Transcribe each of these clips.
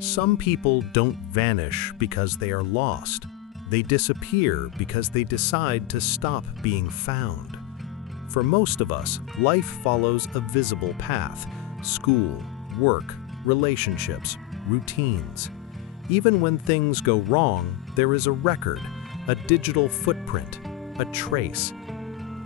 Some people don't vanish because they are lost. They disappear because they decide to stop being found. For most of us, life follows a visible path: school, work, relationships, routines. Even when things go wrong, there is a record, a digital footprint, a trace.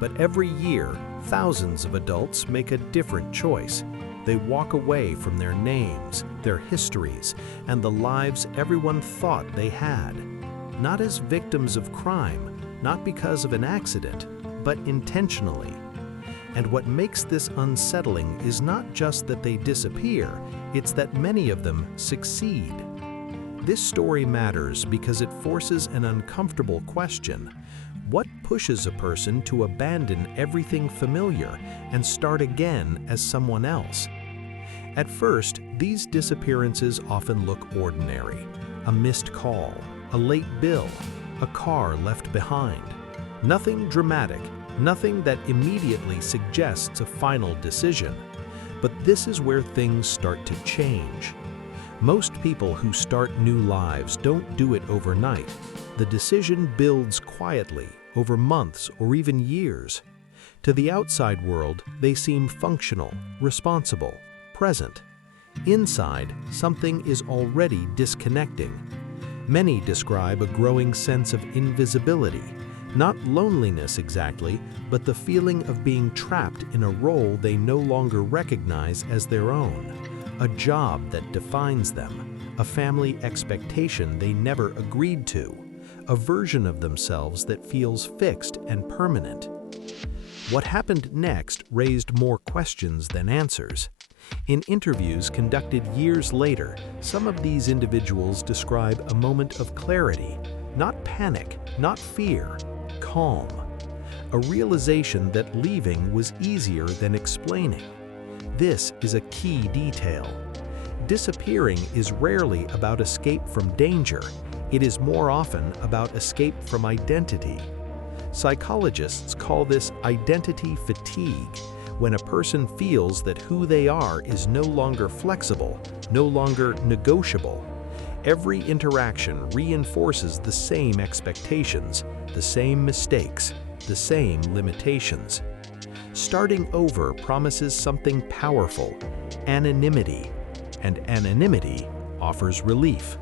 But every year, thousands of adults make a different choice. They walk away from their names, their histories, and the lives everyone thought they had. Not as victims of crime, not because of an accident, but intentionally. And what makes this unsettling is not just that they disappear, it's that many of them succeed. This story matters because it forces an uncomfortable question. What pushes a person to abandon everything familiar and start again as someone else? At first, these disappearances often look ordinary: a missed call, a late bill, a car left behind. Nothing dramatic, nothing that immediately suggests a final decision. But this is where things start to change. Most people who start new lives don't do it overnight. The decision builds quietly, over months or even years. To the outside world, they seem functional, responsible, present. Inside, something is already disconnecting. Many describe a growing sense of invisibility, not loneliness exactly, but the feeling of being trapped in a role they no longer recognize as their own, a job that defines them, a family expectation they never agreed to, a version of themselves that feels fixed and permanent. What happened next raised more questions than answers. In interviews conducted years later, some of these individuals describe a moment of clarity, not panic, not fear, calm. A realization that leaving was easier than explaining. This is a key detail. Disappearing is rarely about escape from danger. It is more often about escape from identity. Psychologists call this identity fatigue, when a person feels that who they are is no longer flexible, no longer negotiable. Every interaction reinforces the same expectations, the same mistakes, the same limitations. Starting over promises something powerful: anonymity, and anonymity offers relief.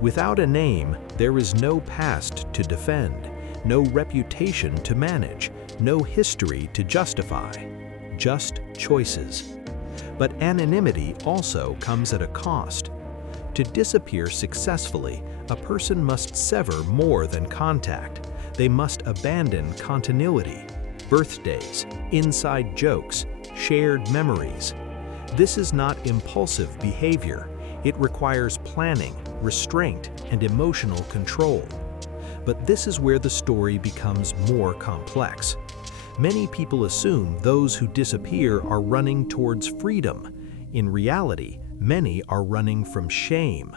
Without a name, there is no past to defend, no reputation to manage, no history to justify, just choices. But anonymity also comes at a cost. To disappear successfully, a person must sever more than contact. They must abandon continuity, birthdays, inside jokes, shared memories. This is not impulsive behavior. It requires planning, restraint, and emotional control. But this is where the story becomes more complex. Many people assume those who disappear are running towards freedom. In reality, many are running from shame,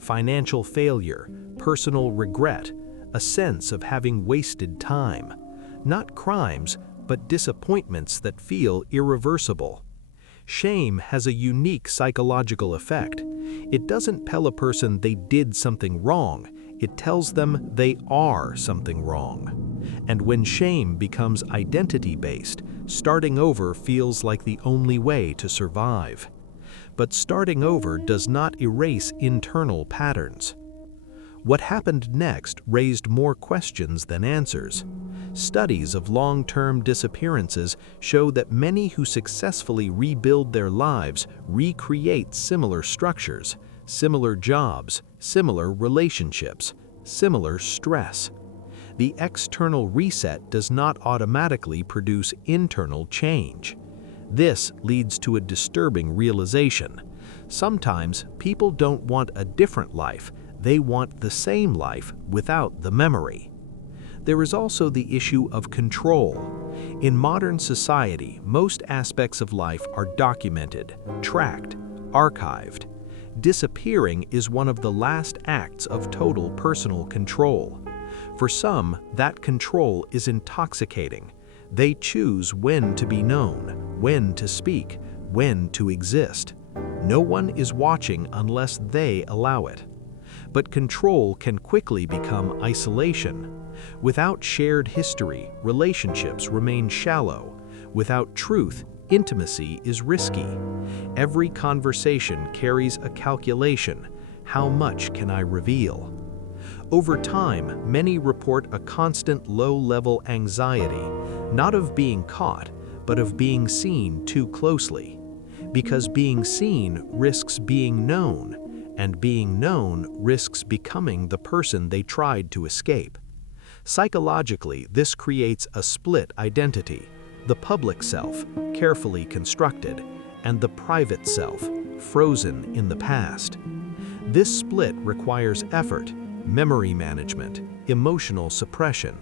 financial failure, personal regret, a sense of having wasted time. Not crimes, but disappointments that feel irreversible. Shame has a unique psychological effect. It doesn't tell a person they did something wrong. It tells them they are something wrong. And when shame becomes identity-based, starting over feels like the only way to survive. But starting over does not erase internal patterns. What happened next raised more questions than answers. Studies of long-term disappearances show that many who successfully rebuild their lives recreate similar structures, similar jobs, similar relationships, similar stress. The external reset does not automatically produce internal change. This leads to a disturbing realization. Sometimes people don't want a different life, they want the same life without the memory. There is also the issue of control. In modern society, most aspects of life are documented, tracked, archived. Disappearing is one of the last acts of total personal control. For some, that control is intoxicating. They choose when to be known, when to speak, when to exist. No one is watching unless they allow it. But control can quickly become isolation. Without shared history, relationships remain shallow. Without truth, intimacy is risky. Every conversation carries a calculation. How much can I reveal? Over time, many report a constant low-level anxiety, not of being caught, but of being seen too closely. Because being seen risks being known, and being known risks becoming the person they tried to escape. Psychologically, this creates a split identity, the public self, carefully constructed, and the private self, frozen in the past. This split requires effort, memory management, emotional suppression,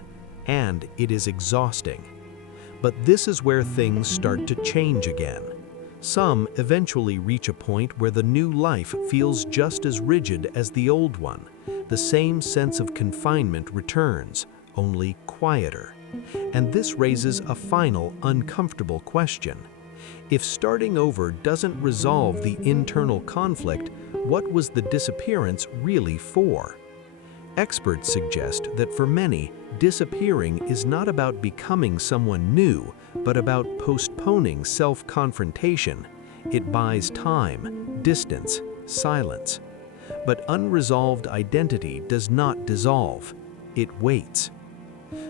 and it is exhausting. But this is where things start to change again. Some eventually reach a point where the new life feels just as rigid as the old one. The same sense of confinement returns, only quieter. And this raises a final, uncomfortable question. If starting over doesn't resolve the internal conflict, what was the disappearance really for? Experts suggest that for many, disappearing is not about becoming someone new, but about postponing self-confrontation. It buys time, distance, silence. But unresolved identity does not dissolve. It waits.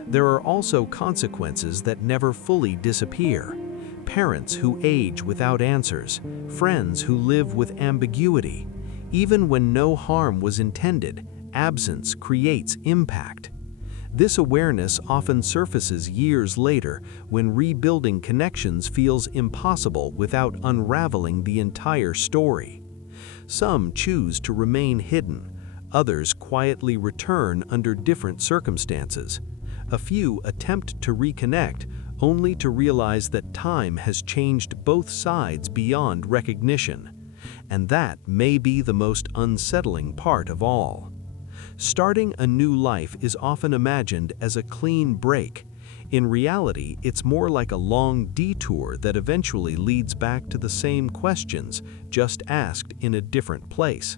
There are also consequences that never fully disappear. Parents who age without answers, friends who live with ambiguity. Even when no harm was intended, absence creates impact. This awareness often surfaces years later when rebuilding connections feels impossible without unraveling the entire story. Some choose to remain hidden, others quietly return under different circumstances. A few attempt to reconnect, only to realize that time has changed both sides beyond recognition. And that may be the most unsettling part of all. Starting a new life is often imagined as a clean break. In reality, it's more like a long detour that eventually leads back to the same questions, just asked in a different place.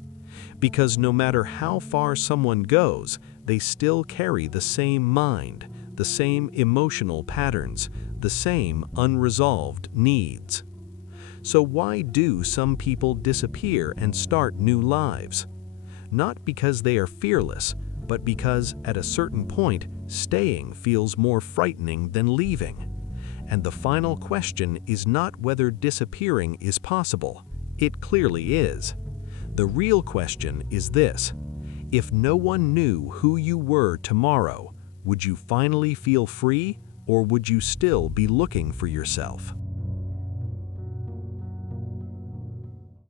Because no matter how far someone goes, they still carry the same mind, the same emotional patterns, the same unresolved needs. So why do some people disappear and start new lives? Not because they are fearless, but because at a certain point, staying feels more frightening than leaving. And the final question is not whether disappearing is possible. It clearly is. The real question is this: if no one knew who you were tomorrow, would you finally feel free, or would you still be looking for yourself?